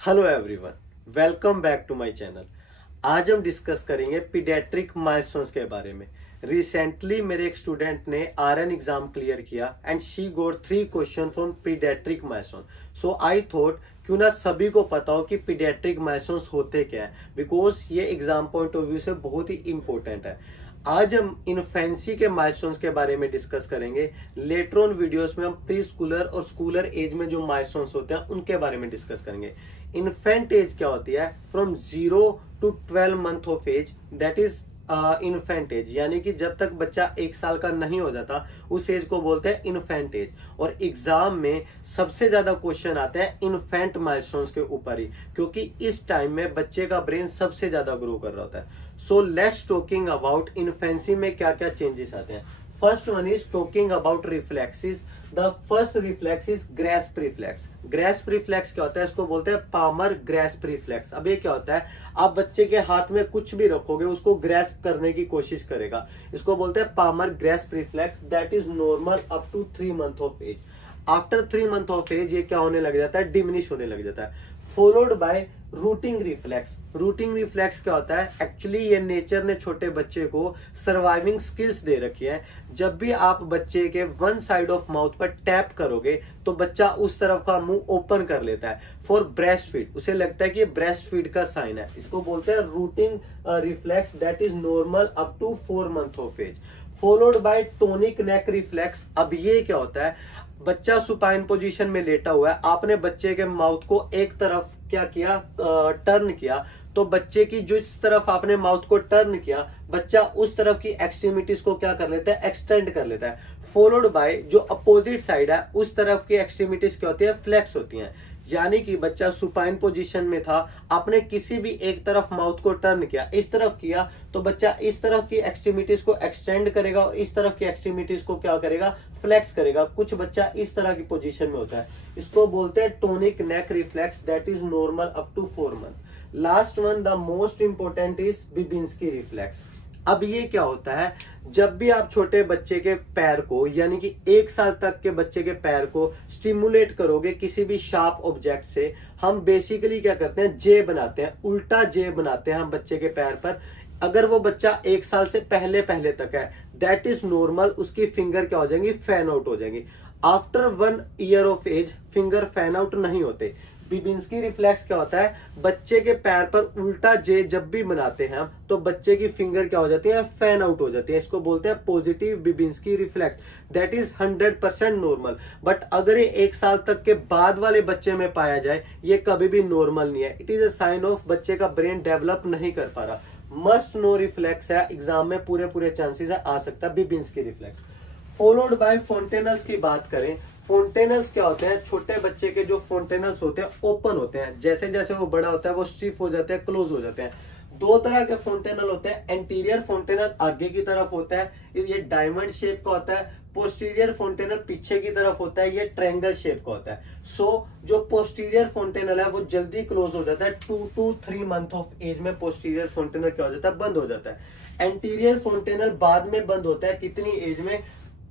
Hello everyone, welcome back to my channel. आज हम discuss करेंगे पीडियाट्रिक माइलस्टोन्स के बारे में। रिसेंटली मेरे एक स्टूडेंट ने आरएन एग्जाम क्लियर किया and she got 3 question from pediatric milestone. So I thought क्यों ना सभी को पता हो कि पीडियाट्रिक माइलस्टोन्स होते क्या है, बिकॉज ये एग्जाम पॉइंट ऑफ व्यू से बहुत ही इंपॉर्टेंट है। आज हम इन्फेंसी के माइलस्टोन्स के बारे में डिस्कस करेंगे। लेटर ऑन वीडियोस में हम प्री स्कूलर और स्कूलर एज में जो माइलस्टोन्स होते हैं उनके बारे में डिस्कस करेंगे। इन्फेंट एज क्या होती है? From 0 to 12 month of age, that is infant age, यानी कि जब तक बच्चा 1 साल का नहीं हो जाता उस एज को बोलते हैं इन्फेंट एज। और एग्जाम में सबसे ज्यादा क्वेश्चन आते हैं इन्फेंट माइलस्टोन्स के ऊपर ही, क्योंकि इस टाइम में बच्चे का ब्रेन सबसे ज्यादा ग्रो कर रहा होता है। So let's talking about infancy में क्या क्या चेंजेस आते हैं। First one is talking about reflexes. The first reflex is grasp reflex. Grasp reflex क्या होता है? इसको बोलते हैं पामर ग्रेस्प रिफ्लेक्स। अब ये क्या होता है? आप बच्चे के हाथ में कुछ भी रखोगे उसको ग्रेस्प करने की कोशिश करेगा, इसको बोलते हैं palmar grasp reflex. That is normal up to 3 month of age. After 3 month of age ये क्या होने लग जाता है? डिमिनिश होने लग जाता है। Followed bye routing reflex. Routing reflex क्या होता है? एक्चुअली ये नेचर ने छोटे बच्चे को सर्वाइविंग स्किल्स दे रखी है। जब भी आप बच्चे के वन साइड ऑफ माउथ पर टैप करोगे तो बच्चा उस तरफ का मुंह ओपन कर लेता है फॉर ब्रेस्ट फीड। उसे लगता है कि ये ब्रेस्ट फीड का साइन है, इसको बोलते हैं rooting reflex. That is normal up to 4 month of age. Followed by tonic neck reflex. अब ये क्या होता है? बच्चा सुपाइन पोजीशन में लेटा हुआ है, आपने बच्चे के माउथ को एक तरफ क्या किया? टर्न किया, तो बच्चे की जो इस तरफ आपने माउथ को टर्न किया, बच्चा उस तरफ की एक्सट्रीमिटीज को क्या कर लेता है? एक्सटेंड कर लेता है। फॉलोड बाय जो अपोजिट साइड है उस तरफ की एक्सट्रीमिटीज क्या होती है? फ्लेक्स होती हैं। यानी कि बच्चा सुपाइन पोजीशन में था, आपने किसी भी एक तरफ माउथ को टर्न किया, इस तरफ किया, तो बच्चा इस तरफ की एक्सट्रीमिटीज को एक्सटेंड करेगा और इस तरफ की एक्सट्रीमिटीज को क्या करेगा? फ्लेक्स करेगा। कुछ बच्चा इस तरह की पोजीशन में होता है, इसको बोलते हैं tonic neck reflex. That is normal up to 4 month। Last one, the most important is Babinski reflex. अब ये क्या होता है? जब भी आप छोटे बच्चे के पैर को, यानी कि 1 साल तक के बच्चे के पैर को स्टिमुलेट करोगे किसी भी शार्प ऑब्जेक्ट से, हम बेसिकली क्या करते हैं? जे बनाते हैं, उल्टा जे बनाते हैं हम बच्चे के पैर पर। अगर वो बच्चा 1 साल से पहले पहले तक है, दैट इज नॉर्मल, उसकी फिंगर क्या हो जाएंगी? फैन आउट हो जाएंगी। After 1 year of age finger fan out नहीं होते। बिबिंस्की रिफ्लेक्स क्या होता है? बच्चे के पैर पर उल्टा जे जब भी बनाते हैं हम, तो बच्चे की फिंगर क्या हो जाती है? फैन आउट हो जाती है। इसको बोलते हैं positive Babinski reflex. That is 100% normal. But अगर ये 1 साल तक के बाद वाले बच्चे में पाया जाए, ये कभी भी नॉर्मल नहीं है। It is a sign of बच्चे का ब्रेन डेवलप नहीं कर पा रहा। मस्ट नो रिफ्लेक्स है, एग्जाम में पूरे चांसेस है आ सकता है Babinski reflex. Followed by fontanelles की बात करें। फोंटेनल्स क्या होते हैं? छोटे बच्चे के जो फोंटेनल्स होते हैं ओपन होते हैं, जैसे जैसे वो बड़ा होता है वो स्टिफ हो जाते हैं, क्लोज हो जाते हैं। 2 तरह के फोंटेनल होते हैं। एंटीरियर फोंटेनल आगे की तरफ होता है, ये डायमंड शेप का होता है। पोस्टीरियर फोंटेनल पीछे की तरफ होता है, ये ट्रायंगल शेप का होता है। सो जो पोस्टीरियर फोंटेनल है वो जल्दी क्लोज हो जाता है। 2 to 3 month ऑफ एज में पोस्टीरियर फोंटेनल क्या हो जाता है? बंद हो जाता है। एंटीरियर फोंटेनल बाद में बंद होता है, कितनी एज में?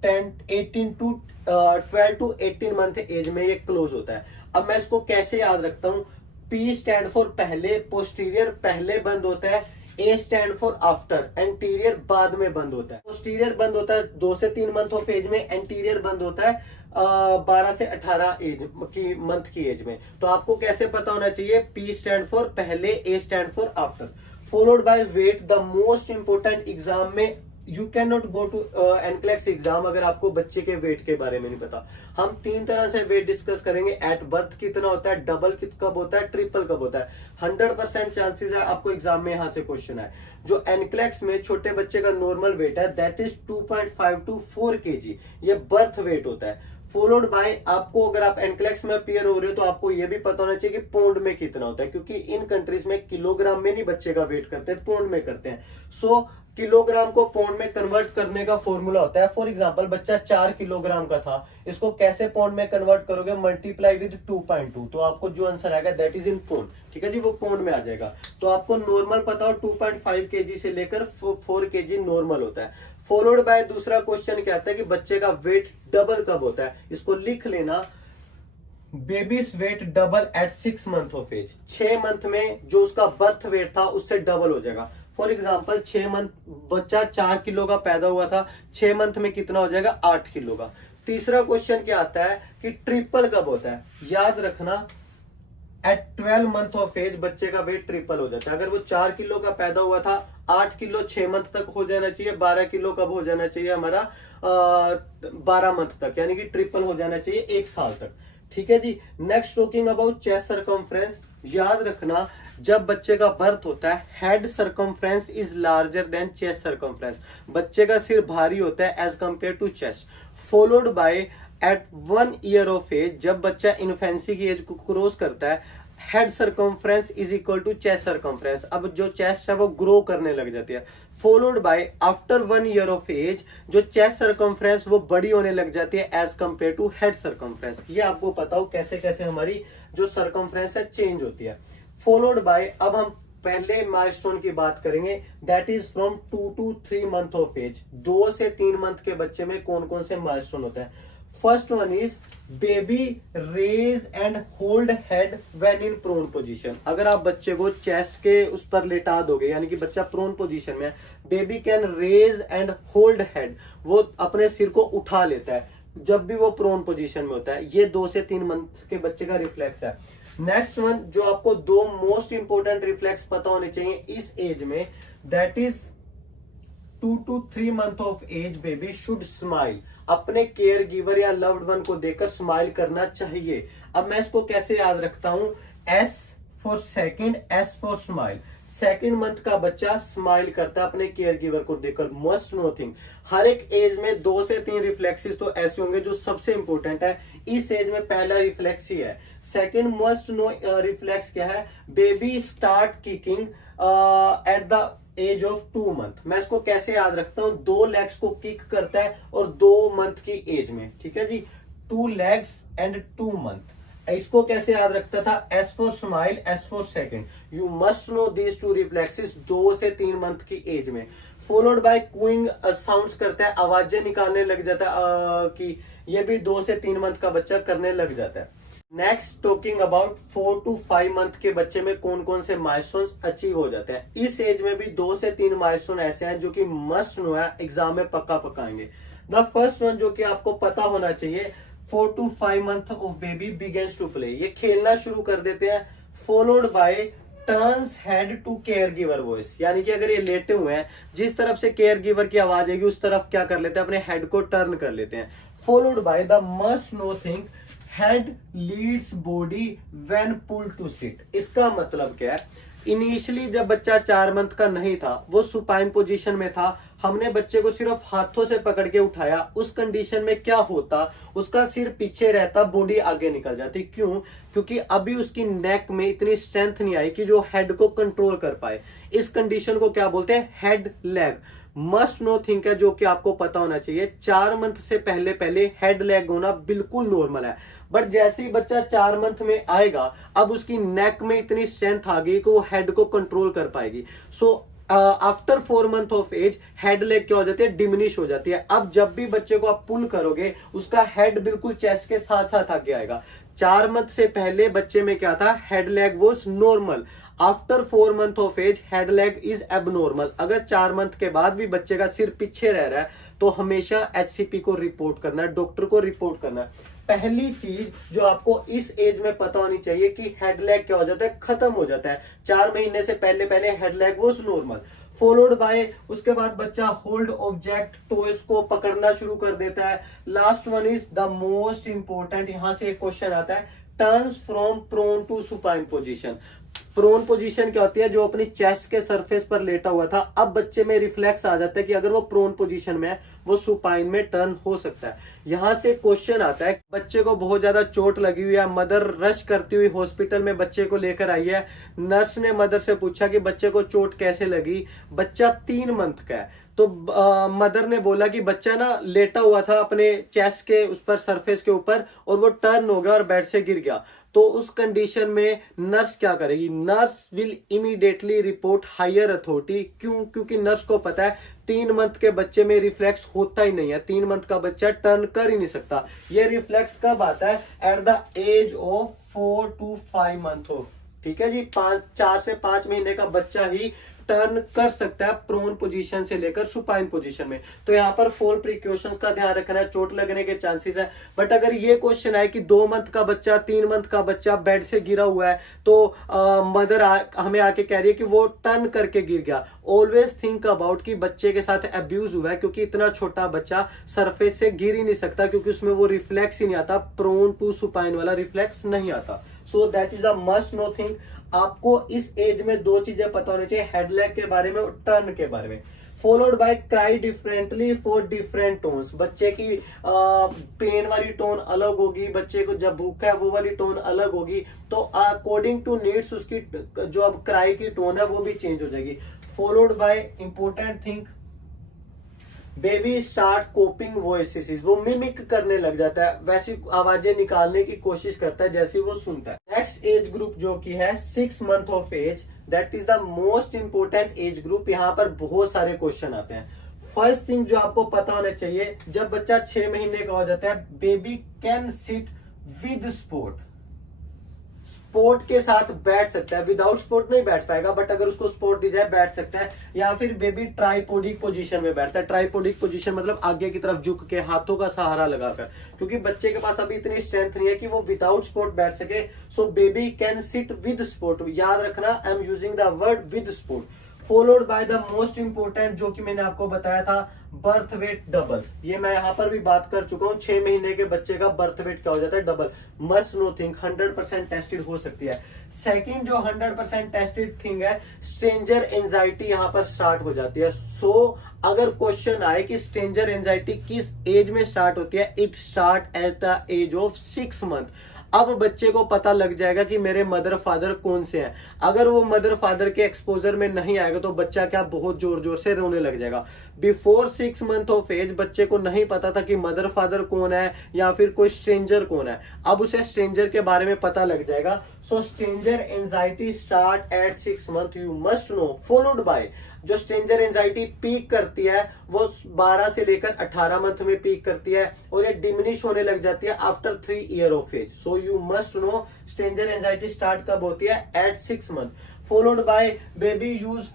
12 to 18 मंथ एज में ये क्लोज होता है। अब मैं इसको कैसे याद रखता हूं? P स्टैंड फॉर पहले, पोस्टीरियर पहले बंद होता है, A stand for after, anterior बाद में बंद होता है। पोस्टीरियर बंद होता है 2 से 3 मंथ ऑफ एज में, एंटीरियर बंद होता है 12 से 18 एज की मंथ की एज में। तो आपको कैसे पता होना चाहिए? P स्टैंड फॉर पहले, A stand for after. Followed by weight. The most important exam में you can not go to NCLEX exam अगर आपको बच्चे के वेट के बारे में नहीं पता। हम 3 तरह से वेट डिस्कस करेंगे। एट बर्थ कितना होता है, डबल कब होता है, ट्रिपल कब होता है। 100% चांसेस है आपको एग्जाम में यहां से क्वेश्चन है। जो एनक्लेक्स में छोटे बच्चे का नॉर्मल वेट है दैट इज 2.5 to 4 kg, ये बर्थ वेट होता है। फॉलोड बाय, आपको अगर आप एनक्लेक्स में अपियर हो रहे हो तो आपको ये भी पता होना चाहिए कि पौंड में कितना होता है, क्योंकि इन कंट्रीज में किलोग्राम में नहीं बच्चे का वेट करते, पौंड में करते हैं। सो किलोग्राम को पौंड में कन्वर्ट करने का फॉर्मूला होता है। फॉर एग्जांपल बच्चा 4 किलोग्राम का था, इसको कैसे पौंड में कन्वर्ट करोगे? मल्टीप्लाई विद 2.2, तो आपको जो आंसर आएगा दैट इज इन पौंड। ठीक है जी, वो पौंड में आ जाएगा। तो आपको नॉर्मल पता हो 2.5 kg से लेकर 4 kg नॉर्मल होता है। फॉलोड बाय दूसरा क्वेश्चन क्या आता है कि बच्चे का वेट डबल कब होता है? इसको लिख लेना। Baby's weight double at 6 month of age. 6 month में जो उसका बर्थ वेट था उससे डबल हो जाएगा। फॉर एग्जाम्पल 6 मंथ, बच्चा 4 किलो का पैदा हुआ था, 6 मंथ में कितना हो जाएगा? 8 किलो का। तीसरा क्वेश्चन क्या आता है कि ट्रिपल कब होता है? याद रखना, एट 12 मंथ ऑफ एज बच्चे का वेट ट्रिपल हो जाता है। अगर वो 4 किलो का पैदा हुआ था, 8 किलो 6 मंथ तक हो जाना चाहिए, 12 किलो कब हो जाना चाहिए हमारा? 12 मंथ तक, यानी कि ट्रिपल हो जाना चाहिए 1 साल तक। ठीक है जी। Next talking about chest circumference. याद रखना, जब बच्चे का बर्थ होता है, head circumference is larger than chest circumference. बच्चे का सिर भारी होता है as compare to chest. Followed by at 1 year of age, जब बच्चा इन्फेंसी की एज को क्रॉस करता है, head circumference is equal to chest circumference. अब जो चेस्ट है वो ग्रो करने लग जाती है। Followed by after 1 year of age, जो चेस्ट सर्कमफ्रेंस वो बड़ी होने लग जाती है as compare to head circumference. ये आपको पता हो कैसे कैसे हमारी जो सर्कमफ्रेंस है चेंज होती है। फॉलोड बाय, अब हम पहले माइलस्टोन की बात करेंगे, that is from 2 to 3 month of age. 2 से 3 मंथ के बच्चे में कौन कौन से माइलस्टोन होते हैं? First one is baby raise and hold head when in prone position. अगर आप बच्चे को चेस्ट के उस पर लेटा दोगे, यानी कि बच्चा प्रोन पोजीशन में है, baby can raise and hold head, वो अपने सिर को उठा लेता है जब भी वो प्रोन पोजीशन में होता है। ये 2 से 3 मंथ के बच्चे का रिफ्लेक्स है। नेक्स्ट वन, जो आपको 2 मोस्ट इंपोर्टेंट रिफ्लेक्स पता होने चाहिए इस एज में, that is 2 to 3 month of age baby should smile. अपने केयर गिवर या लव्ड वन को देखकर स्माइल करना चाहिए। अब मैं इसको कैसे याद रखता हूं? S for second, S for smile. Second month का बच्चा स्माइल करता है अपने केयर गिवर को देखकर। मस्ट नो थिंग, हर एक एज में 2 से 3 रिफ्लेक्सेस तो ऐसे होंगे जो सबसे इंपॉर्टेंट है। इस एज में पहला रिफ्लेक्स ही है। सेकंड मस्ट नो रिफ्लेक्स क्या है? Baby start kicking at the age of 2 month. मैं इसको कैसे याद रखता हूं? 2 लेग्स को किक करता है और 2 मंथ की एज में। ठीक है जी, 2 लेग्स एंड 2 मंथ। इसको कैसे याद रखता था? S for smile, S for second. You must know these 2 reflexes 2 से 3 मंथ की एज में। फॉलोड बाय कूइंग साउंड्स करता है, आवाजें निकालने लग जाता है कि ये भी 2 से 3 मंथ का बच्चा करने लग जाता है। Next talking about 4 to 5 month के बच्चे में कौन कौन से माइलस्टोन्स अचीव हो जाते हैं। इस एज में भी 2 से 3 माइलस्टोन ऐसे हैं जो कि मस्ट नो है, एग्जाम में पक्का पकाएंगे। द फर्स्ट वन जो कि आपको पता होना चाहिए, 4 to 5 month of baby begins to play, ये खेलना शुरू कर देते हैं। Followed by turns head to care giver voice, यानी कि अगर ये लेटे हुए हैं, जिस तरफ से केयर गिवर की आवाज आएगी उस तरफ क्या कर लेते हैं? अपने हेड को टर्न कर लेते हैं। Followed by the must know thing, head leads body when pull to sit. इसका मतलब क्या है? इनिशियली जब बच्चा 4 मंथ का नहीं था, वो सुपाइन पोजीशन में था, हमने बच्चे को सिर्फ हाथों से पकड़ के उठाया, उस कंडीशन में क्या होता? उसका सिर पीछे रहता, बॉडी आगे निकल जाती। क्यों? क्योंकि अभी उसकी नेक में इतनी स्ट्रेंथ नहीं आई कि जो हेड को कंट्रोल कर पाए। इस कंडीशन को क्या बोलते हैं? Head lag. Must know think है जो कि आपको पता होना चाहिए। 4 मंथ से पहले पहले हेड लैग होना बिल्कुल नॉर्मल है, बट जैसे ही बच्चा 4 मंथ में आएगा, अब उसकी नेक में इतनी स्ट्रेंथ आ गई कि वो हेड को कंट्रोल कर पाएगी। So after 4 month of age head lag क्या हो जाती है? डिमिनिश हो जाती है। अब जब भी बच्चे को आप पुल करोगे, उसका हेड बिल्कुल चेस्ट के साथ साथ आगे आएगा। 4 मंथ से पहले बच्चे में क्या था? Head lag was normal. After 4 month of age head lag is abnormal. अगर 4 मंथ के बाद भी बच्चे का सिर पीछे रह रहा है तो हमेशा HCP को रिपोर्ट करना है, डॉक्टर को रिपोर्ट करना है। पहली चीज जो आपको इस एज में पता होनी चाहिए कि हेड लैग क्या हो जाता है? खत्म हो जाता है। 4 महीने से पहले पहले head lag was normal. Followed by, उसके बाद बच्चा होल्ड ऑब्जेक्ट, टॉयज को पकड़ना शुरू कर देता है। Last one is the most important, यहां से एक क्वेश्चन आता है, turns from prone to supine position. Prone position क्या होती है? जो अपनी चेस्ट के सरफेस पर लेटा हुआ था, अब बच्चे में रिफ्लेक्स आ जाता है कि अगर वो प्रोन पोजीशन में है, वो सुपाइन में टर्न हो सकता है। यहां से क्वेश्चन आता है, बच्चे को बहुत ज्यादा चोट लगी हुई है, मदर रश करती हुई हॉस्पिटल में बच्चे को लेकर आई है। नर्स ने मदर से पूछा कि बच्चे को चोट कैसे लगी? बच्चा 3 मंथ का है। तो मदर ने बोला कि बच्चा ना लेटा हुआ था अपने चेस्ट के उस पर सरफेस के ऊपर, और वो टर्न हो गया और बेड से गिर गया। तो उस कंडीशन में नर्स क्या करेगी, nurse will immediately report higher authority. क्यों? क्योंकि नर्स को पता है 3 मंथ के बच्चे में रिफ्लेक्स होता ही नहीं है, 3 मंथ का बच्चा टर्न कर ही नहीं सकता। ये रिफ्लेक्स कब आता है? At the age of 4 to 5 month हो, ठीक है जी। 4 से 5 महीने का बच्चा ही टर्न कर सकता है प्रोन पोजीशन से लेकर सुपाइन पोजीशन में। तो यहाँ पर फॉल प्रिकॉशंस का ध्यान रखना है, चोट लगने के चांसेस है। बट अगर ये क्वेश्चन है कि 2 मंथ का बच्चा, 3 मंथ का बच्चा बेड से गिरा हुआ है, तो मदर हमें आके कह रही है कि वो टर्न करके गिर गया, ऑलवेज थिंक अबाउट कि बच्चे के साथ अब्यूज हुआ है, क्योंकि इतना छोटा बच्चा सरफेस से गिर ही नहीं सकता, क्योंकि उसमें वो रिफ्लेक्स ही नहीं आता, प्रोन टू सुपाइन वाला रिफ्लेक्स नहीं आता। So that is a must know thing. आपको इस एज में 2 चीजें पता होनी चाहिए, हेड लैग के बारे में और टर्न के बारे में। Followed by cry differently for different tones. बच्चे की पेन वाली टोन अलग होगी, बच्चे को जब भूखा है वो वाली टोन अलग होगी, तो अकॉर्डिंग टू नीड्स उसकी जो अब क्राई की टोन है वो भी चेंज हो जाएगी। Followed by important thing, baby start coping voices, वो मिमिक करने लग जाता है, वैसी आवाजें निकालने की कोशिश करता है जैसी वो सुनता है। नेक्स्ट एज ग्रुप जो कि है 6 month of age, that is the most important age group. यहाँ पर बहुत सारे क्वेश्चन आते हैं। फर्स्ट थिंग जो आपको पता होना चाहिए, जब बच्चा 6 महीने का हो जाता है, baby can sit with support, sport के साथ बैठ सकता है, विदाउट स्पोर्ट नहीं बैठ पाएगा, बट अगर उसको स्पोर्ट दी जाए बैठ सकता है। या फिर बेबी ट्राइपोडिक पोजीशन में बैठता है। ट्राइपोडिक पोजीशन मतलब आगे की तरफ झुक के हाथों का सहारा लगाकर, क्योंकि बच्चे के पास अभी इतनी स्ट्रेंथ नहीं है कि वो विदाउट स्पोर्ट बैठ सके। So baby can sit with sport, याद रखना, I am using the word with sport. Followed by the most important जो कि मैंने आपको बताया था, बर्थ वेट डबल। ये मैं यहां पर भी बात कर चुका हूं, 6 महीने के बच्चे का बर्थ वेट क्या हो जाता है? Double. Must know thing, 100% tested हो सकती है। सेकंड जो 100% टेस्टेड थिंग है, स्ट्रेंजर एंजाइटी यहां पर स्टार्ट हो जाती है। सो अगर क्वेश्चन आए कि स्ट्रेंजर एंजाइटी किस एज में स्टार्ट होती है, it start at the age of 6 month. अब बच्चे को पता लग जाएगा कि मेरे मदर फादर कौन से हैं। अगर वो मदर फादर के एक्सपोजर में नहीं आएगा तो बच्चा क्या बहुत जोर जोर से रोने लग जाएगा। बिफोर 6 मंथ ऑफ एज बच्चे को नहीं पता था कि मदर फादर कौन है या फिर कोई स्ट्रेंजर कौन है, अब उसे स्ट्रेंजर के बारे में पता लग जाएगा। So stranger anxiety start at 6 month, you must know. Followed by, जो स्ट्रेंजर एंजाइटी पीक करती है वो 12 से लेकर 18 मंथ में पीक करती है, और ये डिमिनिश होने लग जाती है after 3 year of age. So you must know stranger anxiety start कब होती है? At 6 month. Followed by baby use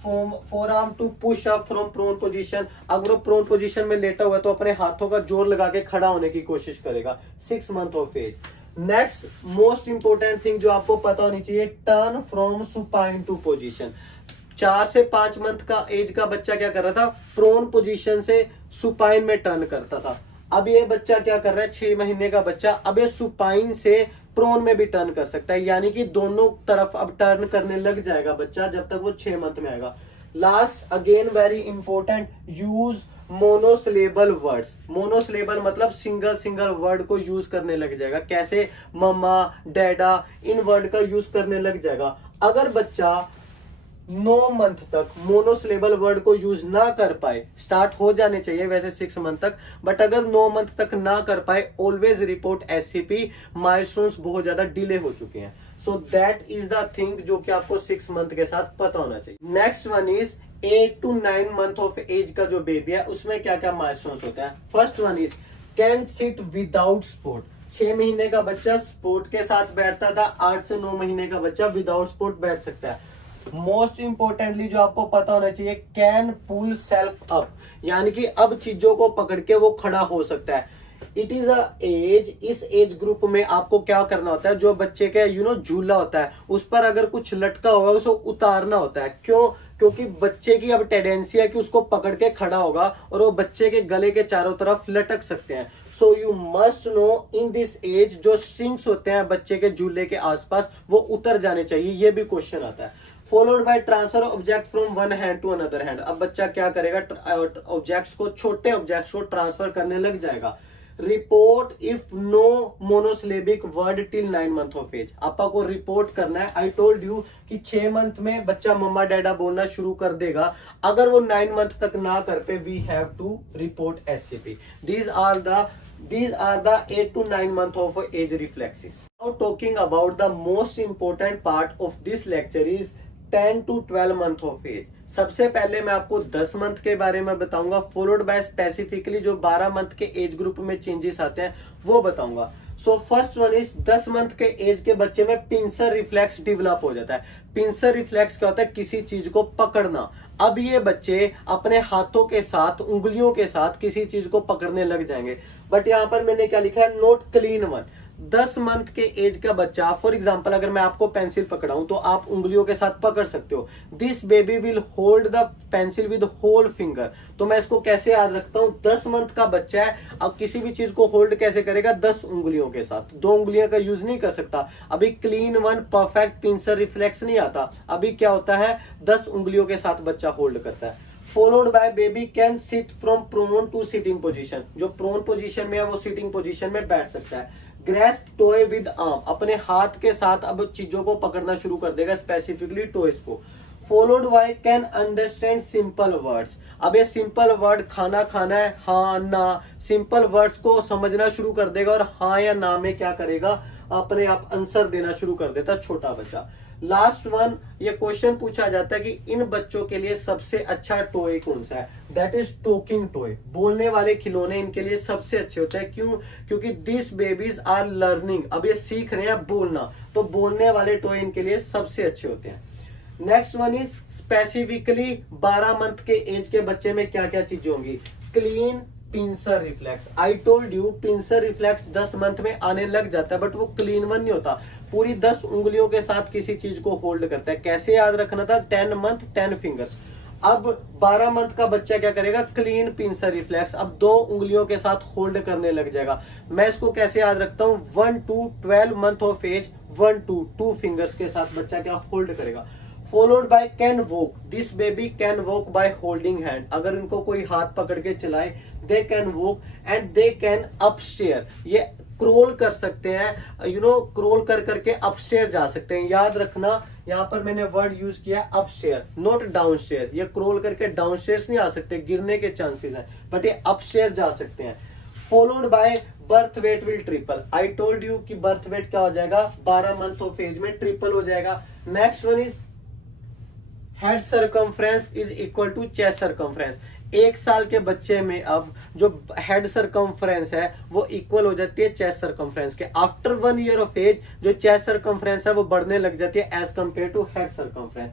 forearm to push up from prone position. अगर वो प्रोन पोजीशन में लेटा हुआ है तो अपने हाथों का जोर लगा के खड़ा होने की कोशिश करेगा, 6 month of age. Next most important thing जो आपको पता होनी चाहिए, turn from supine to position. 4 से 5 मंथ का एज का बच्चा क्या कर रहा था? प्रोन पोजीशन से सुपाइन में टर्न करता था। अब ये बच्चा क्या कर रहा है? 6 महीने का बच्चा अब ये सुपाइन से प्रोन में भी टर्न कर सकता है, यानी कि दोनों तरफ अब टर्न करने लग जाएगा बच्चा जब तक वो 6 मंथ में आएगा। Last again very important, use monosyllable words. Monosyllable मतलब सिंगल सिंगल वर्ड को यूज करने लग जाएगा। कैसे? मम्मा, डैडा, इन वर्ड का यूज करने लग जाएगा। अगर बच्चा 9 मंथ तक मोनोसिलेबल वर्ड को यूज ना कर पाए, स्टार्ट हो जाने चाहिए वैसे 6 मंथ तक, बट अगर 9 मंथ तक ना कर पाए, ऑलवेज रिपोर्ट एससीपी, माइलस्टोन्स बहुत ज्यादा डिले हो चुके हैं। So that is the thing जो कि आपको 6 मंथ के साथ पता होना चाहिए। Next one is 8 to 9 month of age का जो बेबी है उसमें क्या क्या माइलस्टोन्स होते हैं। First one is can sit without support. 6 महीने का बच्चा सपोर्ट के साथ बैठता था, 8 से 9 महीने का बच्चा विदाउट सपोर्ट बैठ सकता है। मोस्ट इंपोर्टेंटली जो आपको पता होना चाहिए, कैन पुल सेल्फ अप, यानी कि अब चीजों को पकड़ के वो खड़ा हो सकता है। इट इज अ एज, इस एज ग्रुप में आपको क्या करना होता है, जो बच्चे के झूला होता है उस पर अगर कुछ लटका हुआ है उसे उतारना होता है। क्यों? क्योंकि बच्चे की अब टेंडेंसी है कि उसको पकड़ के खड़ा होगा और वो बच्चे के गले के चारों तरफ लटक सकते हैं। So you must know in this age जो स्ट्रिंग्स होते हैं बच्चे के झूले के आसपास वो उतर जाने चाहिए, ये भी क्वेश्चन आता है। Followed by transfer object from one hand to another hand. अब बच्चा क्या करेगा? ऑब्जेक्ट्स को, छोटे ऑब्जेक्ट्स को ट्रांसफर करने लग जाएगा। Report if no monosyllabic word till 9 month of age. आपा को रिपोर्ट करना है। आई टोल्ड यू कि 6 मंथ में बच्चा मम्मा डैडा बोलना शुरू कर देगा। अगर वो 9 मंथ तक ना कर पे, we have to report SCP. These are the These are the 8 to 9 month of age reflexes. Now talking about the most important part of this lecture is 10 to 12 month of age. सबसे पहले मैं आपको 10 month के बारे में बताऊंगा, followed by specifically जो 12 month के एज ग्रुप में चेंजेस आते हैं वो बताऊंगा. So first one is 10 month के एज के बच्चे में पिंसर रिफ्लेक्स डेवलप हो जाता है. पिंसर रिफ्लेक्स क्या होता है? किसी चीज को पकड़ना. अब ये बच्चे अपने हाथों के साथ, उंगलियों के साथ किसी चीज को पकड़ने लग जाएंगे. बट यहां पर मैंने क्या लिखा है? Note clean one. 10 मंथ के एज का बच्चा, फॉर एग्जाम्पल अगर मैं आपको पेंसिल पकड़ाऊं तो आप उंगलियों के साथ पकड़ सकते हो. This baby will hold the pencil with whole finger. तो मैं इसको कैसे याद रखता हूं? 10 मंथ का बच्चा है, अब किसी भी चीज को होल्ड कैसे करेगा? 10 उंगलियों के साथ. 2 उंगलियों का यूज नहीं कर सकता. अभी clean one perfect pincer reflex नहीं आता. अभी क्या होता है? 10 उंगलियों के साथ बच्चा होल्ड करता है. Followed by baby can sit from prone to sitting position. जो प्रोन पोजीशन में है वो सिटिंग पोजीशन में बैठ सकता है. Grasp toy with arm. अपने हाथ के साथ अब चीजों को पकड़ना शुरू कर देगा, स्पेसिफिकली टॉयज को. Followed by can understand simple words. अब ये सिंपल वर्ड, खाना खाना है, हाँ ना, सिंपल वर्ड्स को समझना शुरू कर देगा और हाँ या ना में क्या करेगा? अपने आप आंसर देना शुरू कर देता छोटा बच्चा. लास्ट वन, ये क्वेश्चन पूछा जाता है कि इन बच्चों के लिए सबसे अच्छा टॉय कौन सा है? That is talking toy. बोलने वाले खिलौने इनके लिए सबसे अच्छे होते हैं. क्यों? क्योंकि दिस बेबीज आर लर्निंग. अब ये सीख रहे हैं बोलना, तो बोलने वाले टॉय इनके लिए सबसे अच्छे होते हैं. Next one is specifically 12 month के एज के बच्चे में क्या क्या चीजें होंगी? Clean pincer reflex. I told you pincer reflex 10 month में आने लग जाता है, बट वो क्लीन वन नहीं होता. पूरी 10 उंगलियों के साथ किसी चीज को होल्ड करता है. कैसे याद रखना था? 10 मंथ 10 फिंगर्स. अब 12 मंथ का बच्चा क्या करेगा? Clean pincer reflex. अब 2 उंगलियों के साथ होल्ड करने लग जाएगा. मैं इसको कैसे याद रखता हूं? 1 to 12 month of age 1 to 2 fingers के साथ बच्चा क्या होल्ड करेगा. Followed by can walk. This baby can walk by holding hand. अगर इनको कोई हाथ पकड़ के चलाए, they can walk and they can upstair. ये क्रोल कर सकते हैं, क्रोल कर करके अपस्टेयर जा सकते हैं. याद रखना यहां पर मैंने वर्ड यूज किया अपस्टेयर, नॉट डाउनस्टेयर. ये क्रोल करके डाउनस्टेयर नहीं आ सकते, गिरने के चांसेस हैं, बट ये अपस्टेयर जा सकते हैं. Followed by birth weight will triple. I told you कि बर्थ वेट क्या हो जाएगा? 12 मंथ ऑफ एज में ट्रिपल हो जाएगा. Next one is head circumference is equal to chest circumference. 1 साल के बच्चे में अब जो हेड सर्कमफ्रेंस है वो इक्वल हो जाती है चेस्ट सर्कमफ्रेंस के. आफ्टर 1 ईयर ऑफ एज जो चेस्ट सर्कमफ्रेंस है वो बढ़ने लग जाती है as compare to head circumference.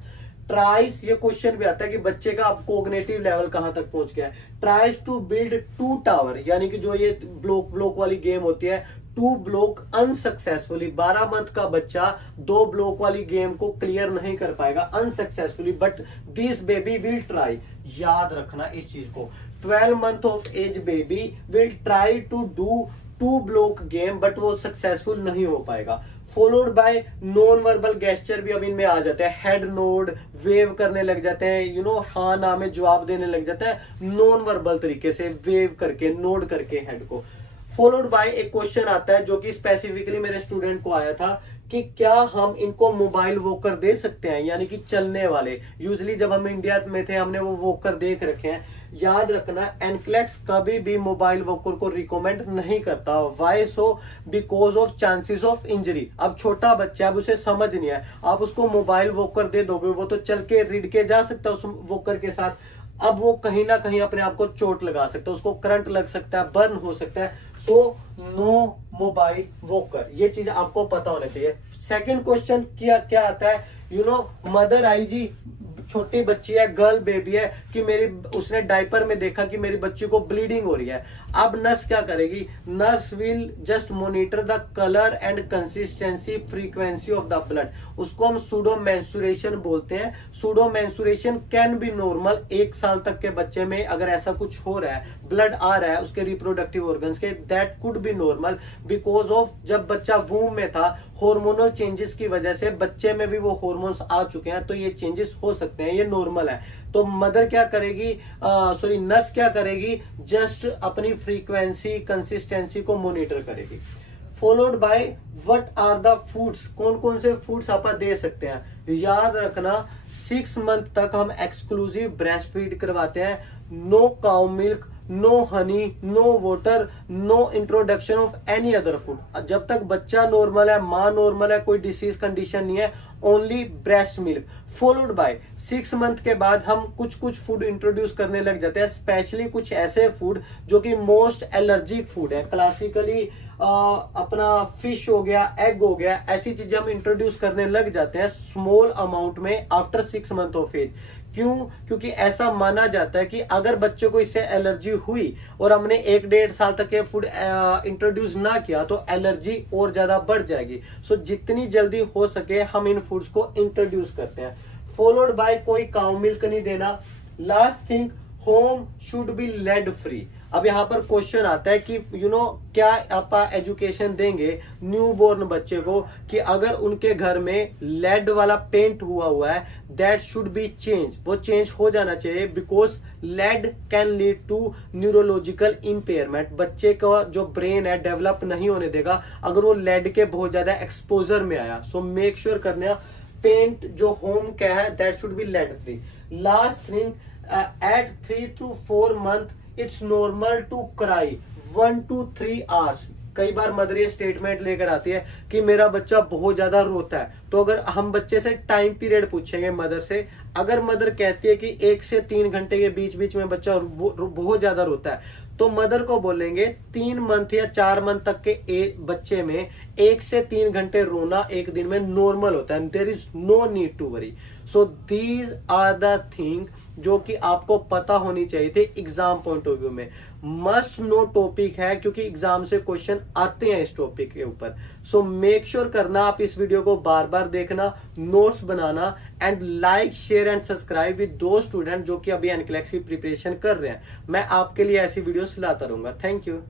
ट्राइस, ये क्वेश्चन भी आता है कि बच्चे का अब कोग्निटिव लेवल कहां तक पहुंच गया है. ट्राइज टू बिल्ड 2 टावर, यानी कि जो ये ब्लॉक वाली गेम होती है, 2 ब्लॉक अनसक्सेसफुली. 12 मंथ का बच्चा 2 ब्लॉक वाली गेम को क्लियर नहीं कर पाएगा unsuccessfully, but this baby will try. याद रखना इस चीज को. 12 month of age baby will try to do 2 block game, but वो सक्सेसफुल नहीं हो पाएगा. Followed by non verbal gesture भी अब इनमें आ जाते हैं. हेड नोड, वेव करने लग जाते हैं, हाँ ना में जवाब देने लग जाता है नॉन वर्बल तरीके से, वेव करके, नोड करके हेड को. फॉलोड बाय एक क्वेश्चन आता है जो कि स्पेसिफिकली मेरे स्टूडेंट को आया था कि क्या हम इनको मोबाइल वॉकर दे सकते हैं, यानी कि चलने वाले. यूजली जब हम इंडिया में थे हमने वो वॉकर देख रखे हैं. याद रखना एनक्लेक्स कभी भी मोबाइल वॉकर को रिकमेंड नहीं करता. Why so? Because of chances of injury. अब छोटा बच्चा, अब उसे समझ नहीं है, आप उसको मोबाइल वॉकर दे दोगे, वो तो चल के रिड़ के जा सकता है उस वॉकर के साथ. अब वो कहीं ना कहीं अपने आप को चोट लगा सकता है, उसको करंट लग सकता है, बर्न हो सकता है. सो नो मोबाइल वॉकर, ये चीज आपको पता होना चाहिए. सेकंड क्वेश्चन क्या आता है? मदर आई जी, छोटी बच्ची है, गर्ल बेबी है, कि उसने डायपर में देखा कि मेरी बच्ची को ब्लीडिंग हो रही है. अब नर्स क्या करेगी? Nurse will just monitor the colour and consistency frequency of the blood. उसको हम सूडो मेंस्ट्रुएशन बोलते हैं. Pseudo menstruation can be normal. 1 साल तक के बच्चे में अगर ऐसा कुछ हो रहा है, ब्लड आ रहा है उसके रिप्रोडक्टिव ऑर्गन्स के, that could be normal because of जब बच्चा वूम में था हार्मोनल चेंजेस की वजह से बच्चे में भी वो हार्मोन्स आ चुके हैं, तो ये चेंजेस हो सकते हैं, ये नॉर्मल है. तो मदर क्या करेगी, नर्स क्या करेगी? जस्ट अपनी फ्रीक्वेंसी कंसिस्टेंसी को मॉनिटर करेगी. Followed by what are the foods. कौन कौन से फूड्स आप दे सकते हैं? याद रखना 6 मंथ तक हम एक्सक्लूसिव ब्रेस्ट फीड करवाते हैं. No cow milk, no honey, no water, no introduction of any other food. जब तक बच्चा नॉर्मल है, माँ नॉर्मल है, कोई डिसीज कंडीशन नहीं है, only breast milk. Followed by 6 month के बाद हम कुछ कुछ फूड इंट्रोड्यूस करने लग जाते हैं, स्पेशली कुछ ऐसे फूड जो कि मोस्ट एलर्जिक फूड है। क्लासिकली अपना फिश हो गया, एग हो गया, ऐसी चीजें हम इंट्रोड्यूस करने लग जाते हैं स्मॉल अमाउंट में आफ्टर 6 मंथ ऑफ एज। क्यों? क्योंकि ऐसा माना जाता है कि अगर बच्चे को इससे एलर्जी हुई और हमने 1-1.5 साल तक ये फूड इंट्रोड्यूस ना किया तो एलर्जी और ज्यादा बढ़ जाएगी। सो जितनी जल्दी हो सके हम इन फूड्स को इंट्रोड्यूस करते हैं। फॉलोड बाय कोई काउ मिल्क नहीं देना। Last thing, home should be lead free. अब यहाँ पर क्वेश्चन आता है कि क्या आप एजुकेशन देंगे न्यू बोर्न बच्चे को कि अगर उनके घर में लेड वाला पेंट हुआ है, दैट शुड बी चेंज, वो चेंज हो जाना चाहिए, because lead can lead to neurological impairment. बच्चे का जो ब्रेन है डेवलप नहीं होने देगा अगर वो लेड के बहुत ज्यादा एक्सपोजर में आया। सो मेक श्योर करना पेंट जो होम का है that should be lead free. Last thing, at 3 to 4 month it's normal to cry 1 to 3 hours। कई बार मदर ये स्टेटमेंट लेकर आती है कि मेरा बच्चा बहुत ज्यादा रोता है। तो अगर हम बच्चे से टाइम पीरियड पूछेंगे मदर से, अगर मदर कहती है कि 1 से 3 घंटे के बीच बीच में बच्चा बहुत ज्यादा रोता है, तो मदर को बोलेंगे 3 मंथ या 4 मंथ तक के बच्चे में 1 से 3 घंटे रोना एक दिन में नॉर्मल होता है। There is no need to worry. So these are the thing जो कि आपको पता होनी चाहिए थे एग्जाम पॉइंट ऑफ व्यू में। मस्ट नो टॉपिक है क्योंकि एग्जाम से क्वेश्चन आते हैं इस टॉपिक के ऊपर। सो मेक श्योर करना आप इस वीडियो को बार बार देखना, notes banana, and like share and subscribe with दो स्टूडेंट जो कि अभी एनक्लेक्स की प्रिपरेशन कर रहे हैं। मैं आपके लिए ऐसी वीडियोस लाता रहूंगा। Thank you.